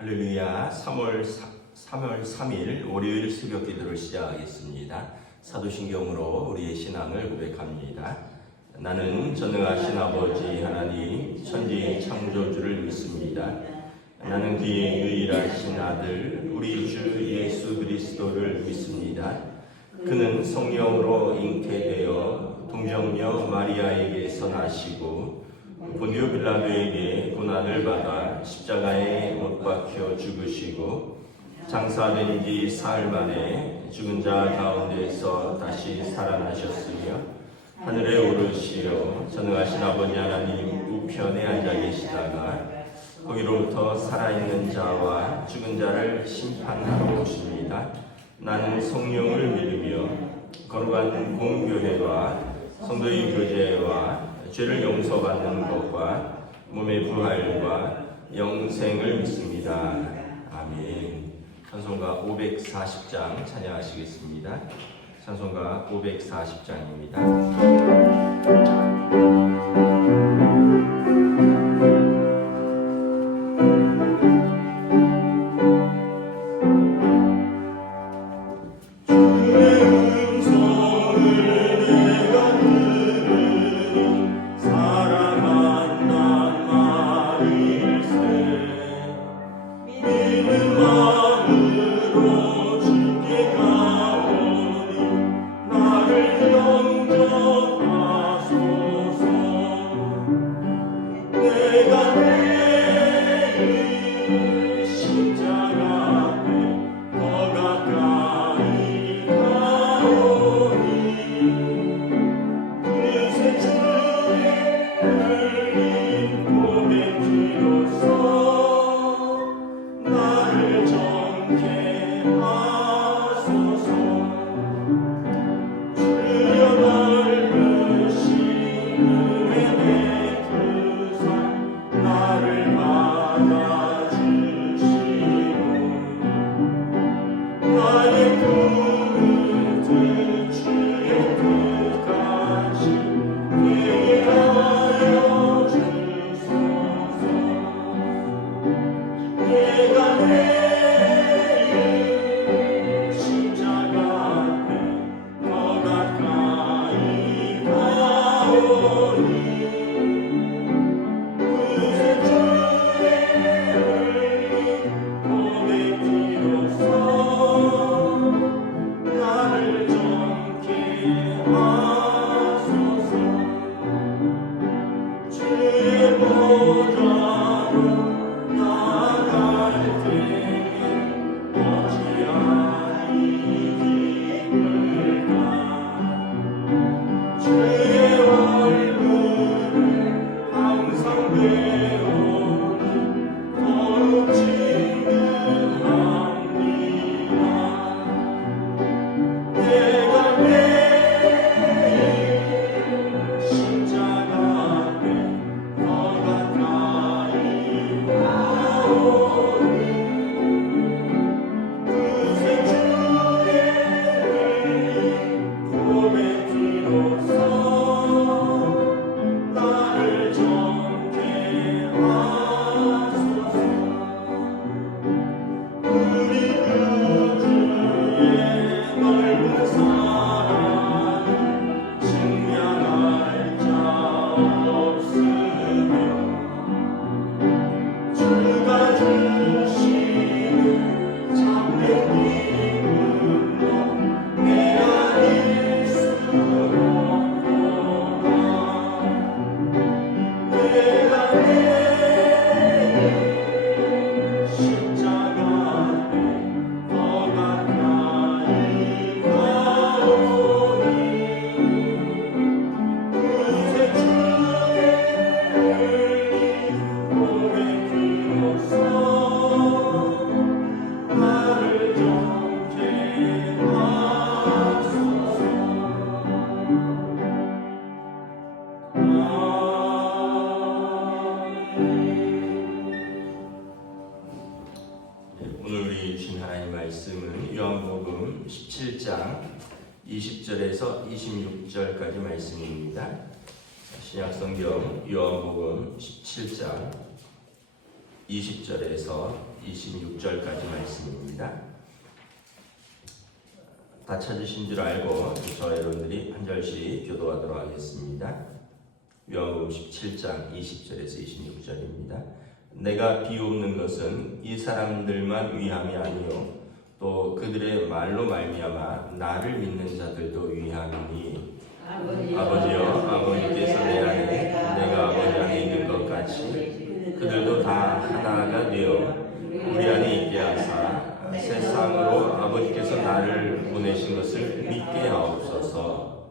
할렐루야. 3월 3일 월요일 새벽 기도를 시작하겠습니다. 사도신경으로 우리의 신앙을 고백합니다. 나는 전능하신 아버지 하나님 천지 창조주를 믿습니다. 나는 그의 유일하신 아들 우리 주 예수 그리스도를 믿습니다. 그는 성령으로 잉태되어 동정녀 마리아에게서 나시고 본디오 빌라도에게 고난을 받아 십자가에 못 박혀 죽으시고 장사된 지 사흘 만에 죽은 자 가운데서 다시 살아나셨으며 하늘에 오르시어 전능하신 아버지 하나님 우편에 앉아 계시다가 거기로부터 살아있는 자와 죽은 자를 심판하러 오십니다. 나는 성령을 믿으며 거룩한 공교회와 성도의 교제와 죄를 용서받는 것과 몸의 부활과 영생을 믿습니다. 아멘. 찬송가 540장 찬양하시겠습니다. 찬송가 540장입니다. 오늘 우리 주신 하나님 말씀은 요한복음 17장 20절에서 26절까지 말씀입니다. 신약성경 요한복음 17장 20절에서 26절까지 말씀입니다. 다 찾으신 줄 알고 저 여러분들이 한 절씩 교도하도록 하겠습니다. 요한복음 17장 20절에서 26절입니다. 내가 비옵는 것은 이 사람들만 위함이 아니요 또 그들의 말로 말미암아 나를 믿는 자들도 위함이니 아버지여 아버지께서 내 안에 내가 아버지 안에 있는 것 같이 그들도 다 하나가 되어 우리 안에 있게 하사 세상으로 아버지께서 나를 보내신 것을 믿게 하옵소서.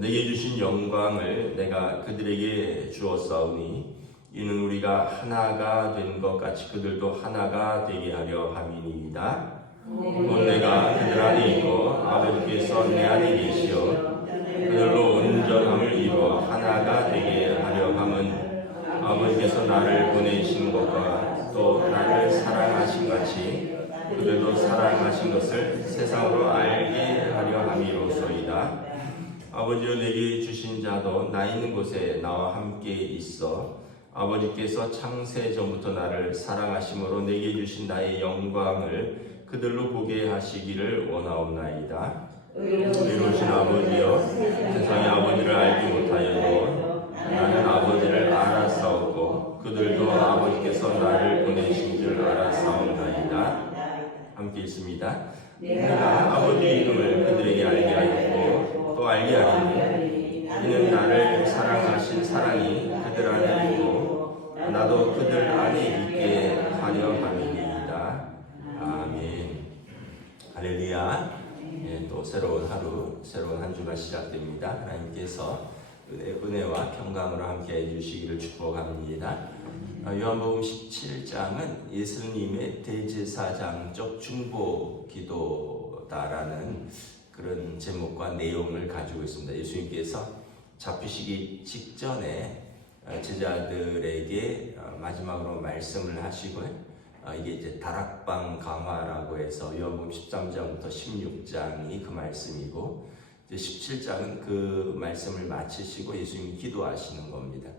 내게 주신 영광을 내가 그들에게 주었사오니 이는 우리가 하나가 된 것 같이 그들도 하나가 되게 하려 함이니이다. 곧 내가 그들 안에 있고 아버지께서 내 안에 계시어 그들로 온전함을 이루어 하나가 되게 하려 함은 아버지께서 나를 보내신 것과 또 나를 사랑하신 같이 그들도 사랑하신 것을 세상으로 알게 하려 함이로소이다. 아버지여 내게 주신 자도 나 있는 곳에 나와 함께 있어 아버지께서 창세 전부터 나를 사랑하심으로 내게 주신 나의 영광을 그들로 보게 하시기를 원하옵나이다. 의로우신 아버지여 세상의 아버지를 알지 못하여도 나는 아버지를 알았사오고 그들도 아버지께서 나를 보내신 줄 알았사옵나이다. 함께 있습니다. 내가 아버지 이름을 그들에게 알게 하였고 또 알게 하리니 이는 나를 사랑하신 사랑이 그들 안에 있고 나도 그들 안에 있게 하려 함이니이다. 아멘. 할렐루야. 또 새로운 하루, 새로운 한 주가 시작됩니다. 하나님께서 은혜와 평강으로 함께 해주시기를 축복합니다. 요한복음 17장은 예수님의 대제사장적 중보 기도다라는 그런 제목과 내용을 가지고 있습니다. 예수님께서 잡히시기 직전에 제자들에게 마지막으로 말씀을 하시고요. 이게 이제 다락방 강화라고 해서 요한복음 13장부터 16장이 그 말씀이고 이제 17장은 그 말씀을 마치시고 예수님이 기도하시는 겁니다.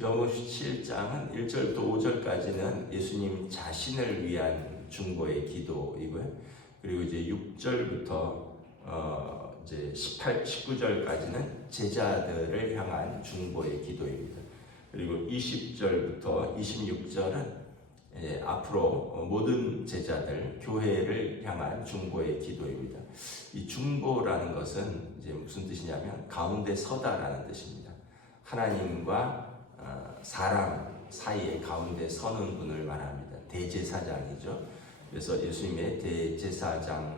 요한복음 17장은 1절부터 5절까지는 예수님 자신을 위한 중보의 기도이고요. 그리고 이제 6절부터 이제 19절까지는 제자들을 향한 중보의 기도입니다. 그리고 20절부터 26절은 앞으로 모든 제자들, 교회를 향한 중보의 기도입니다. 이 중보라는 것은 이제 무슨 뜻이냐면 가운데 서다라는 뜻입니다. 하나님과 사람 사이에 가운데 서는 분을 말합니다. 대제사장이죠. 그래서 예수님의 대제사장의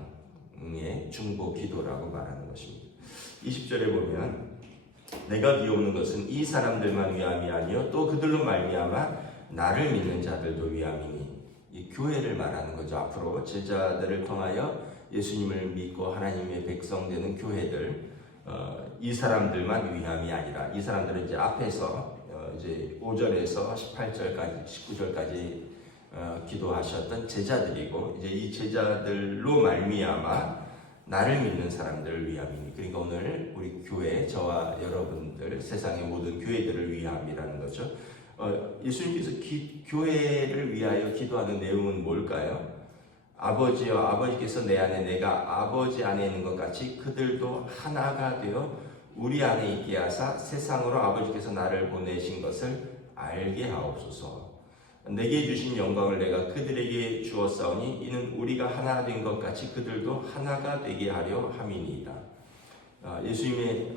중보 기도라고 말하는 것입니다. 20절에 보면 내가 비옵는 것은 이 사람들만 위함이 아니요 또 그들로 말미암아 나를 믿는 자들도 위함이니 이 교회를 말하는 거죠. 앞으로 제자들을 통하여 예수님을 믿고 하나님의 백성 되는 교회들 이 사람들만 위함이 아니라 이 사람들은 이제 앞에서 이제 5절에서 18절까지 19절까지 기도하셨던 제자들이고 이제 이 제자들로 말미암아 나를 믿는 사람들을 위함이니 그러니까 오늘 우리 교회 저와 여러분들 세상의 모든 교회들을 위함이라는 거죠. 예수님께서 교회를 위하여 기도하는 내용은 뭘까요? 아버지여 아버지께서 내 안에 내가 아버지 안에 있는 것 같이 그들도 하나가 되어 우리 안에 있게 하사 세상으로 아버지께서 나를 보내신 것을 알게 하옵소서. 내게 주신 영광을 내가 그들에게 주었사오니 이는 우리가 하나 된 것 같이 그들도 하나가 되게 하려 함이니이다. 예수님의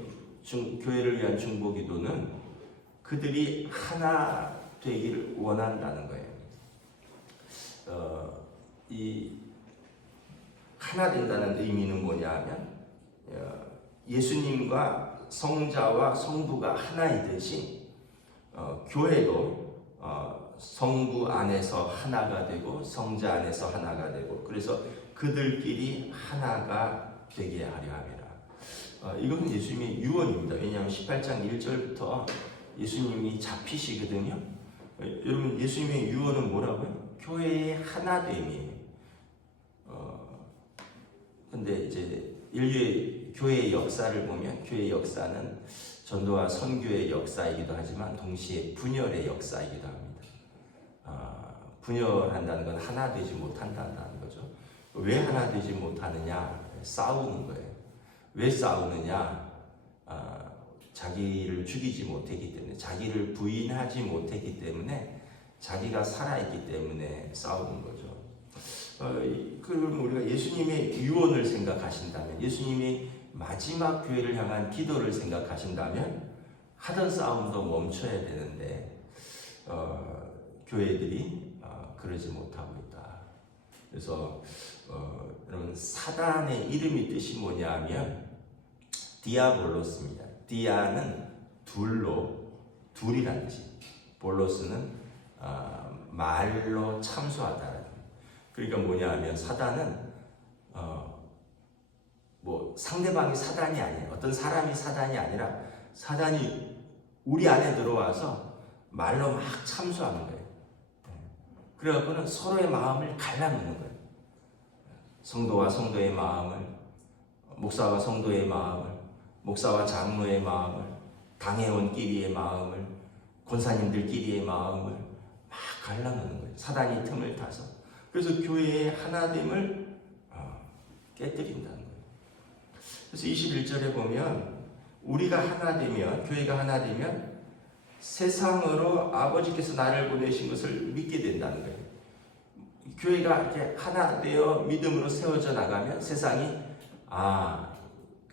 교회를 위한 중보 기도는 그들이 하나 되기를 원한다는 거예요. 이 하나 된다는 의미는 뭐냐 하면 예수님과 성자와 성부가 하나이듯이 교회도 성부 안에서 하나가 되고 성자 안에서 하나가 되고 그래서 그들끼리 하나가 되게 하려 함이라. 이것은 예수님의 유언입니다. 왜냐하면 18장 1절부터 예수님이 잡히시거든요. 여러분 예수님의 유언은 뭐라고요? 교회의 하나됨이에요. 근데 이제 인류의 교회의 역사를 보면 교회의 역사는 전도와 선교의 역사이기도 하지만 동시에 분열의 역사이기도 합니다. 분열한다는 건 하나 되지 못한다는 거죠. 왜 하나 되지 못하느냐? 싸우는 거예요. 왜 싸우느냐? 자기를 죽이지 못했기 때문에, 자기를 부인하지 못했기 때문에, 자기가 살아있기 때문에 싸우는 거죠. 그럼 우리가 예수님의 유언을 생각하신다면, 예수님이 마지막 교회를 향한 기도를 생각하신다면 하던 싸움도 멈춰야 되는데 교회들이 그러지 못하고 있다. 그래서 여러분, 사단의 이름이 뜻이 뭐냐면 디아볼로스입니다. 디아는 둘이라는 뜻이, 볼로스는 말로 참소하다. 그러니까 뭐냐면 사단은 뭐 상대방이 사단이 아니에요. 어떤 사람이 사단이 아니라 사단이 우리 안에 들어와서 말로 막 참소하는 거예요. 그래갖고는 서로의 마음을 갈라놓는 거예요. 성도와 성도의 마음을, 목사와 성도의 마음을, 목사와 장로의 마음을, 당회원끼리의 마음을, 권사님들끼리의 마음을 막 갈라놓는 거예요. 사단이 틈을 타서. 그래서 교회의 하나됨을 깨뜨린다는 거예요. 그래서 21절에 보면 우리가 하나 되면, 교회가 하나 되면 세상으로 아버지께서 나를 보내신 것을 믿게 된다는 거예요. 교회가 이렇게 하나 되어 믿음으로 세워져 나가면 세상이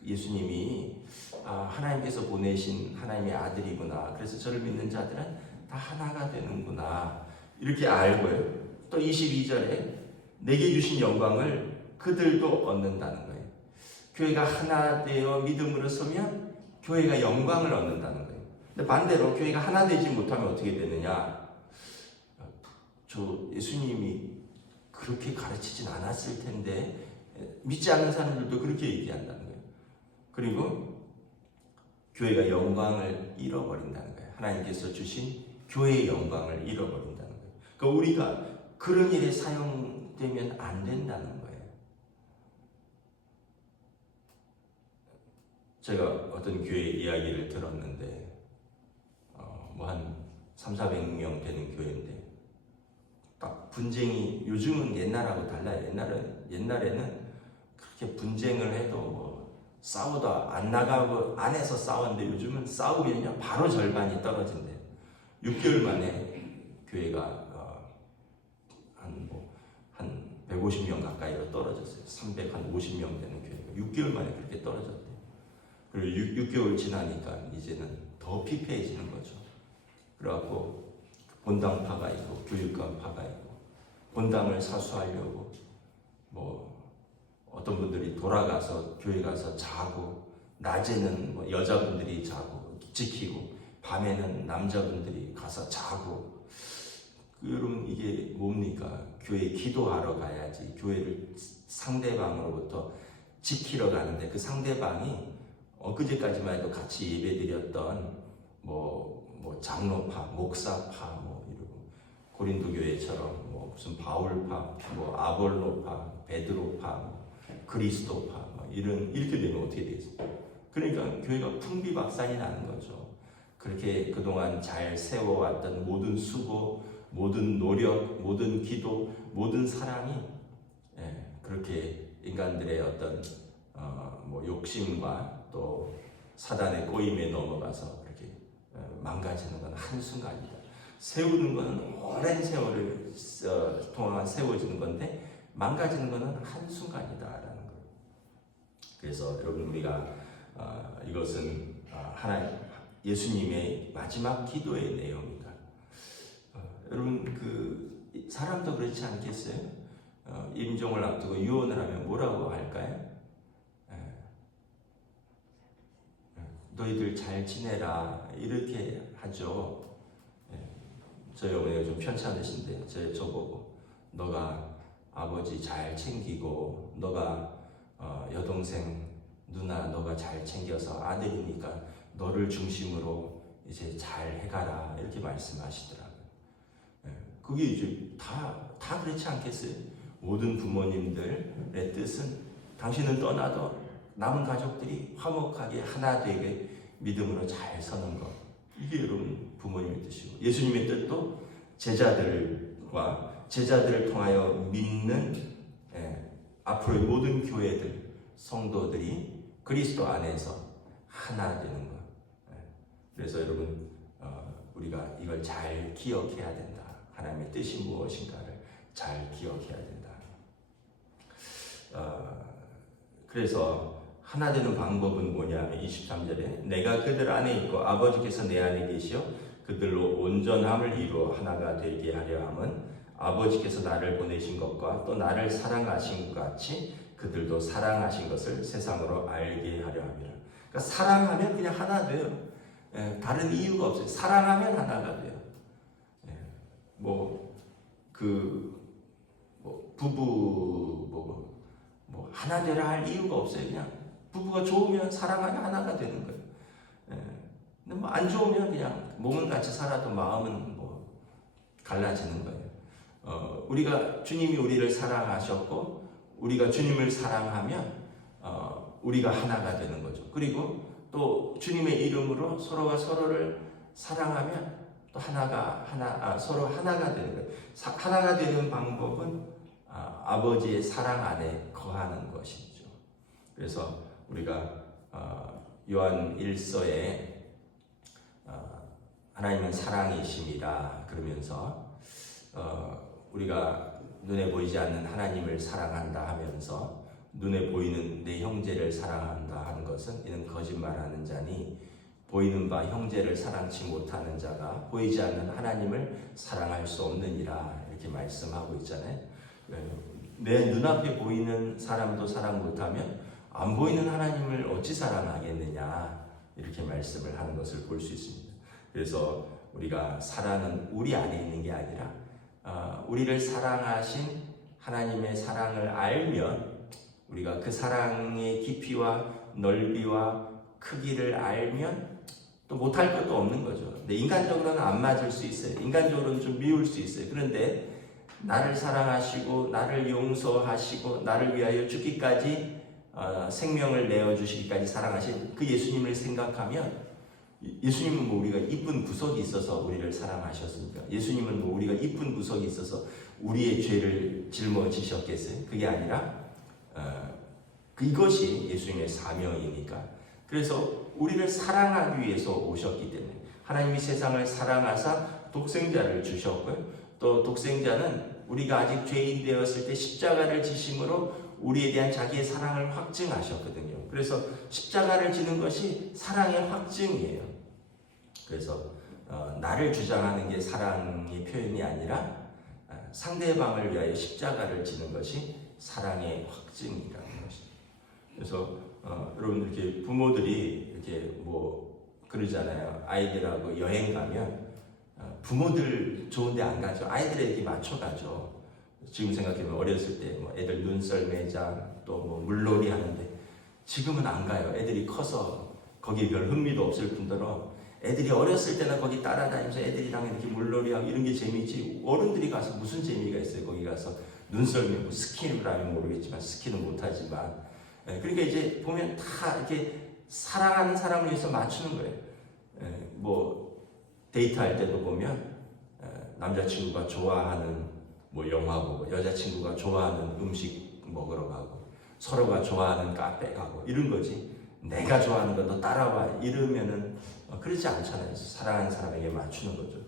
예수님이 하나님께서 보내신 하나님의 아들이구나. 그래서 저를 믿는 자들은 다 하나가 되는구나. 이렇게 알고요. 또 22절에 내게 주신 영광을 그들도 얻는다는 거예요. 교회가 하나 되어 믿음으로 서면 교회가 영광을 얻는다는 거예요. 근데 반대로 교회가 하나 되지 못하면 어떻게 되느냐? 예수님이 그렇게 가르치진 않았을 텐데 믿지 않는 사람들도 그렇게 얘기한다는 거예요. 그리고 교회가 영광을 잃어버린다는 거예요. 하나님께서 주신 교회의 영광을 잃어버린다는 거예요. 그러니까 우리가 그런 일에 사용되면 안 된다는 거예요. 제가 어떤 교회 이야기를 들었는데 한 300~400명 되는 교회인데 딱 분쟁이, 요즘은 옛날하고 달라요. 옛날에는 그렇게 분쟁을 해도 싸우다 안 나가고 안에서 싸웠는데 요즘은 싸우면요 바로 절반이 떨어진대요. 6개월 만에 교회가 한 150명 가까이로 떨어졌어요. 350명 되는 교회가 6개월 만에 그렇게 떨어졌대요. 그리고 6개월 지나니까 이제는 더 피폐해지는 거죠. 그래갖고 본당파가 있고 교육감파가 있고, 본당을 사수하려고 어떤 분들이 돌아가서 교회 가서 자고, 낮에는 여자분들이 자고 지키고, 밤에는 남자분들이 가서 자고. 여러분, 이게 뭡니까? 교회 기도하러 가야지 교회를 상대방으로부터 지키러 가는데 그 상대방이 엊그제까지만 해도 같이 예배드렸던 장로파, 목사파 이러고, 고린도 교회처럼 무슨 바울파, 아볼로파, 베드로파, 그리스도파 이렇게 되면 어떻게 되겠습니까? 그러니까 교회가 풍비박산이 나는 거죠. 그렇게 그동안 잘 세워왔던 모든 수고, 모든 노력, 모든 기도, 모든 사랑이 그렇게 인간들의 어떤 욕심과 또 사단의 꼬임에 넘어가서 그렇게 망가지는 건 한순간이다. 세우는 것은 오랜 세월을 동안 세워지는 건데 망가지는 것은 한순간이다라는 거예요. 그래서 여러분, 우리가 이것은 하나님 예수님의 마지막 기도의 내용이다. 여러분, 사람도 그렇지 않겠어요? 임종을 앞두고 유언을 하면 뭐라고 할까요? 너희들 잘 지내라 이렇게 하죠. 저희 어머니가 좀 편찮으신데 저보고 너가 아버지 잘 챙기고, 너가 여동생 누나 너가 잘 챙겨서 아들이니까 너를 중심으로 이제 잘 해가라 이렇게 말씀하시더라고요. 그게 이제 다 그렇지 않겠어요? 모든 부모님들의 뜻은 당신은 떠나도 남은 가족들이 화목하게 하나 되게 믿음으로 잘 서는 것. 이게 여러분 부모님의 뜻이고, 예수님의 뜻도 제자들과 제자들을 통하여 믿는 앞으로의 모든 교회들, 성도들이 그리스도 안에서 하나 되는 것. 그래서 여러분 우리가 이걸 잘 기억해야 된다. 하나님의 뜻이 무엇인가를 잘 기억해야 된다. 그래서 하나 되는 방법은 뭐냐면 23절에 내가 그들 안에 있고 아버지께서 내 안에 계시어 그들로 온전함을 이루어 하나가 되게 하려 함은 아버지께서 나를 보내신 것과 또 나를 사랑하신 것 같이 그들도 사랑하신 것을 세상으로 알게 하려 함이라. 그러니까 사랑하면 그냥 하나 돼요. 다른 이유가 없어요. 사랑하면 하나가 돼요. 부부 하나 되라 할 이유가 없어요. 그냥 부부가 좋으면 사랑하면 하나가 되는 거예요. 근데 안 좋으면 그냥 몸은 같이 살아도 마음은 갈라지는 거예요. 우리가 주님이 우리를 사랑하셨고 우리가 주님을 사랑하면 우리가 하나가 되는 거죠. 그리고 또 주님의 이름으로 서로가 서로를 사랑하면 또 서로 하나가 되는 거예요. 하나가 되는 방법은 아버지의 사랑 안에 거하는 것이죠. 그래서 우리가 요한 1서에 하나님은 사랑이심이라 그러면서 우리가 눈에 보이지 않는 하나님을 사랑한다 하면서 눈에 보이는 내 형제를 사랑한다 하는 것은 이는 거짓말하는 자니 보이는 바 형제를 사랑치 못하는 자가 보이지 않는 하나님을 사랑할 수 없느니라 이렇게 말씀하고 있잖아요. 내 눈앞에 보이는 사람도 사랑 못하면 안 보이는 하나님을 어찌 사랑하겠느냐 이렇게 말씀을 하는 것을 볼 수 있습니다. 그래서 우리가 사랑은 우리 안에 있는 게 아니라 우리를 사랑하신 하나님의 사랑을 알면 우리가 그 사랑의 깊이와 넓이와 크기를 알면 또 못할 것도 없는 거죠. 근데 인간적으로는 안 맞을 수 있어요. 인간적으로는 좀 미울 수 있어요. 그런데 나를 사랑하시고 나를 용서하시고 나를 위하여 죽기까지 생명을 내어주시기까지 사랑하신 그 예수님을 생각하면 예수님은 우리가 이쁜 구석이 있어서 우리를 사랑하셨습니까? 예수님은 우리가 이쁜 구석이 있어서 우리의 죄를 짊어지셨겠어요? 그게 아니라 이것이 예수님의 사명이니까. 그래서 우리를 사랑하기 위해서 오셨기 때문에 하나님이 세상을 사랑하사 독생자를 주셨고요. 또 독생자는 우리가 아직 죄인 되었을 때 십자가를 지심으로 우리에 대한 자기의 사랑을 확증하셨거든요. 그래서 십자가를 지는 것이 사랑의 확증이에요. 그래서 나를 주장하는 게 사랑의 표현이 아니라 상대방을 위하여 십자가를 지는 것이 사랑의 확증이라는 것입니다. 그래서 여러분 이렇게 부모들이 이렇게 그러잖아요. 아이들하고 여행 가면 부모들 좋은데 안 가죠. 아이들에게 맞춰 가죠. 지금 생각해보면 어렸을 때 애들 눈썰 매장 또 물놀이 하는데 지금은 안 가요. 애들이 커서 거기에 별 흥미도 없을 뿐더러 애들이 어렸을 때는 거기 따라다니면서 애들이랑 이렇게 물놀이하고 이런 게 재미지 어른들이 가서 무슨 재미가 있어요. 거기 가서 눈썰 매고 스키를 하면 모르겠지만 스키는 못하지만 그러니까 이제 보면 다 이렇게 사랑하는 사람을 위해서 맞추는 거예요. 데이트할 때도 보면 남자친구가 좋아하는 영화 보고 여자친구가 좋아하는 음식 먹으러 가고 서로가 좋아하는 카페 가고 이런 거지. 내가 좋아하는 거 너 따라와 이러면은 그렇지 않잖아요. 사랑하는 사람에게 맞추는 거죠.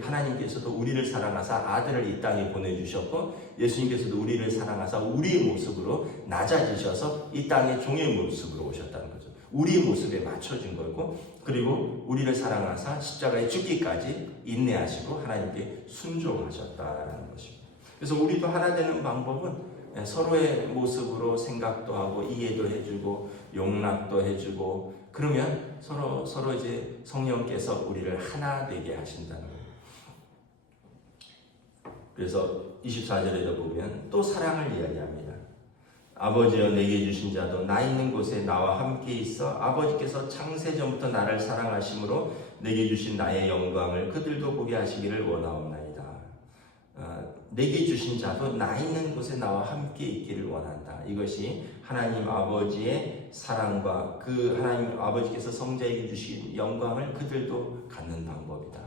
하나님께서도 우리를 사랑하사 아들을 이 땅에 보내주셨고 예수님께서도 우리를 사랑하사 우리의 모습으로 낮아지셔서 이 땅에 종의 모습으로 오셨다는 거죠. 우리의 모습에 맞춰진 거고 그리고 우리를 사랑하사 십자가에 죽기까지 인내하시고 하나님께 순종하셨다는 것입니다. 그래서 우리도 하나 되는 방법은 서로의 모습으로 생각도 하고 이해도 해주고 용납도 해주고 그러면 서로 이제 성령께서 우리를 하나 되게 하신다는 거예요. 그래서 24절에도 보면 또 사랑을 이야기합니다. 아버지여 내게 주신 자도 나 있는 곳에 나와 함께 있어 아버지께서 창세전부터 나를 사랑하심으로 내게 주신 나의 영광을 그들도 보게 하시기를 원하옵나이다. 내게 주신 자도 나 있는 곳에 나와 함께 있기를 원한다. 이것이 하나님 아버지의 사랑과 그 하나님 아버지께서 성자에게 주신 영광을 그들도 갖는 방법이다.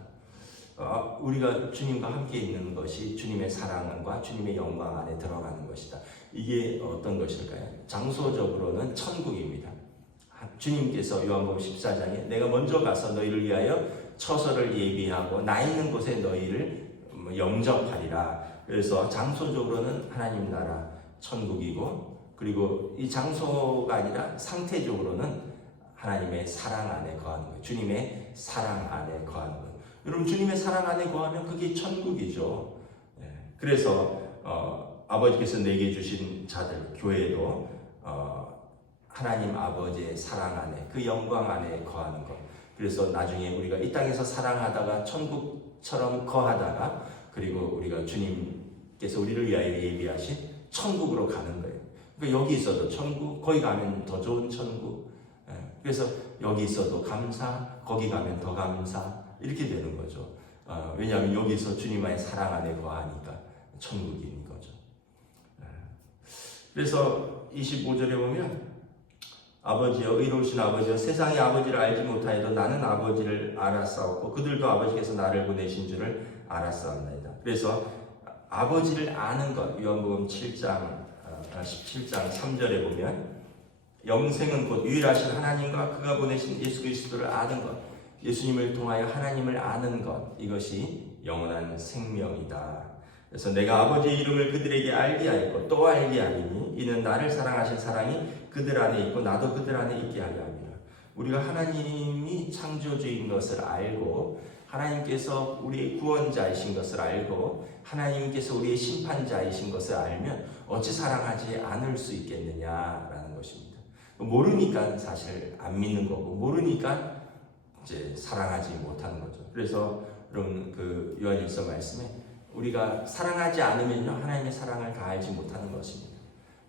우리가 주님과 함께 있는 것이 주님의 사랑과 주님의 영광 안에 들어가는 것이다. 이게 어떤 것일까요? 장소적으로는 천국입니다. 주님께서 요한복음 14장에 내가 먼저 가서 너희를 위하여 처소를 예비하고 나 있는 곳에 너희를 영접하리라. 그래서 장소적으로는 하나님 나라 천국이고, 그리고 이 장소가 아니라 상태적으로는 하나님의 사랑 안에 거하는 거예요. 주님의 사랑 안에 거하는 거예요. 여러분, 주님의 사랑 안에 거하면 그게 천국이죠. 그래서 아버지께서 내게 주신 자들, 교회도 하나님 아버지의 사랑 안에, 그 영광 안에 거하는 것. 그래서 나중에 우리가 이 땅에서 사랑하다가 천국처럼 거하다가, 그리고 우리가 주님께서 우리를 위하여 예비하신 천국으로 가는 거예요. 그러니까 여기 있어도 천국, 거기 가면 더 좋은 천국. 그래서 여기 있어도 감사, 거기 가면 더 감사, 이렇게 되는 거죠. 왜냐하면 여기서 주님의 사랑 안에 거하니까 천국인 거죠. 그래서 25절에 보면 아버지여, 의로우신 아버지여, 세상이 아버지를 알지 못하여도 나는 아버지를 알았사옵고 그들도 아버지께서 나를 보내신 줄을 알았사옵나이다. 그래서 아버지를 아는 것, 요한복음 17장 3절에 보면 영생은 곧 유일하신 하나님과 그가 보내신 예수 그리스도를 아는 것, 예수님을 통하여 하나님을 아는 것, 이것이 영원한 생명이다. 그래서 내가 아버지의 이름을 그들에게 알게 하였고 또 알게 하리니 이는 나를 사랑하신 사랑이 그들 안에 있고 나도 그들 안에 있게 하려 함이라. 우리가 하나님이 창조주인 것을 알고, 하나님께서 우리의 구원자이신 것을 알고, 하나님께서 우리의 심판자이신 것을 알면 어찌 사랑하지 않을 수 있겠느냐라는 것입니다. 모르니까 사실 안 믿는 거고, 모르니까 이제 사랑하지 못하는 거죠. 그래서 여러분, 그 요한일서 말씀에 우리가 사랑하지 않으면요 하나님의 사랑을 다 알지 못하는 것입니다.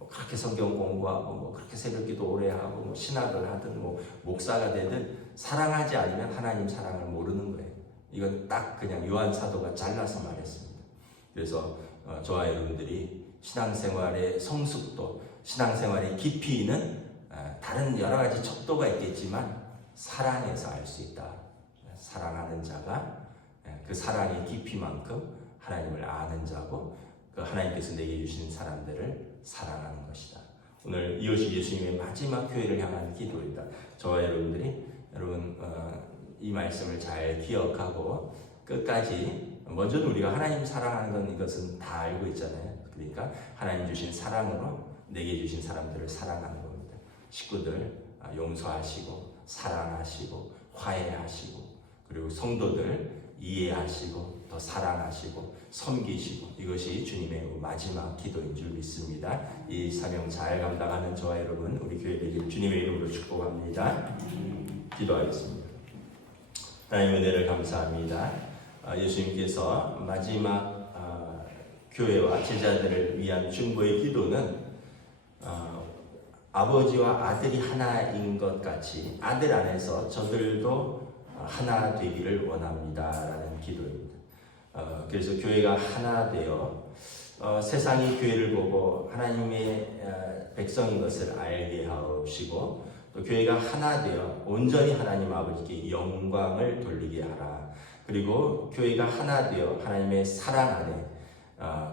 그렇게 성경 공부하고 그렇게 새벽기도 오래 하고 신학을 하든 목사가 되든 사랑하지 않으면 하나님 사랑을 모르는 거예요. 이건 딱 그냥 요한 사도가 잘라서 말했습니다. 그래서 저와 여러분들이 신앙생활의 성숙도, 신앙생활의 깊이는 다른 여러 가지 척도가 있겠지만 사랑해서 알 수 있다. 사랑하는 자가 그 사랑의 깊이만큼 하나님을 아는 자고, 그 하나님께서 내게 주신 사람들을 사랑하는 것이다. 오늘 이것이 예수님의 마지막 교회를 향한 기도이다. 저와 여러분들이 이 말씀을 잘 기억하고 끝까지, 먼저는 우리가 하나님 사랑하는 건 이것은 다 알고 있잖아요. 그러니까 하나님 주신 사랑으로 내게 주신 사람들을 사랑하는 겁니다. 식구들 용서하시고 사랑하시고 화해하시고, 그리고 성도들 이해하시고 더 사랑하시고 섬기시고, 이것이 주님의 마지막 기도인 줄 믿습니다. 이 사명 잘 감당하는 저와 여러분, 우리 교회 되길 주님의 이름으로 축복합니다. 기도하겠습니다. 하나님 은혜를 감사합니다. 예수님께서 마지막 교회와 제자들을 위한 중보의 기도는 아버지와 아들이 하나인 것 같이 아들 안에서 저들도 하나 되기를 원합니다라는 기도입니다. 그래서 교회가 하나 되어 세상이 교회를 보고 하나님의 백성인 것을 알게 하시고, 또 교회가 하나 되어 온전히 하나님 아버지께 영광을 돌리게 하라. 그리고 교회가 하나 되어 하나님의 사랑 안에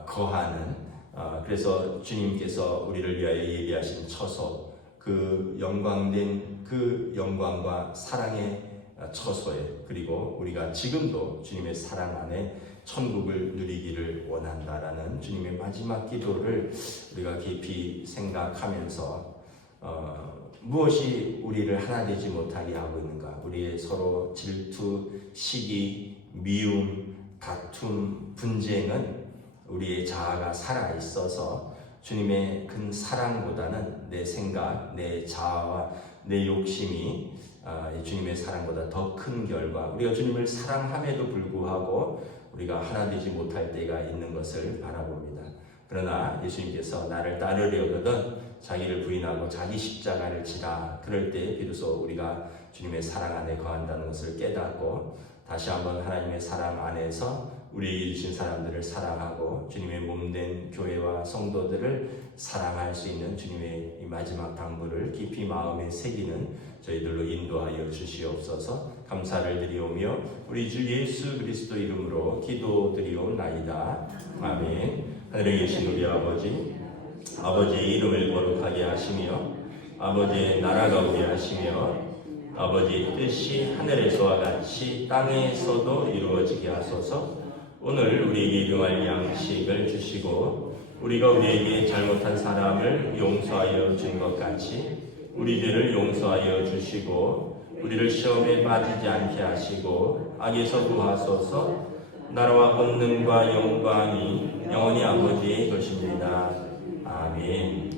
거하는, 그래서 주님께서 우리를 위하여 예비하신 처소, 그 영광된 그 영광과 사랑의 처소에, 그리고 우리가 지금도 주님의 사랑 안에 천국을 누리기를 원한다라는 주님의 마지막 기도를 우리가 깊이 생각하면서 무엇이 우리를 하나 되지 못하게 하고 있는가? 우리의 서로 질투, 시기, 미움, 다툼, 분쟁은 우리의 자아가 살아있어서 주님의 큰 사랑보다는 내 생각, 내 자아와 내 욕심이 주님의 사랑보다 더 큰 결과, 우리가 주님을 사랑함에도 불구하고 우리가 하나 되지 못할 때가 있는 것을 바라봅니다. 그러나 예수님께서 나를 따르려거든 자기를 부인하고 자기 십자가를 지라. 그럴 때 비로소 우리가 주님의 사랑 안에 거한다는 것을 깨닫고 다시 한번 하나님의 사랑 안에서 우리에게 주신 사람들을 사랑하고 주님의 몸된 교회와 성도들을 사랑할 수 있는 주님의 이 마지막 당부를 깊이 마음에 새기는 저희들로 인도하여 주시옵소서. 감사를 드리오며 우리 주 예수 그리스도 이름으로 기도드리옵나이다. 아멘. 하늘에 계신 우리 아버지의 이름을 거룩하게 하시며 아버지의 나라가 오게 하시며 아버지의 뜻이 하늘에서와 같이 땅에서도 이루어지게 하소서. 오늘 우리에게 일용할 양식을 주시고 우리가 우리에게 잘못한 사람을 용서하여 준 것 같이 우리 죄를 용서하여 주시고 우리를 시험에 빠지지 않게 하시고 악에서 구하소서. 나라와 권능과 영광이 영원히 아버지의 것입니다. 아멘.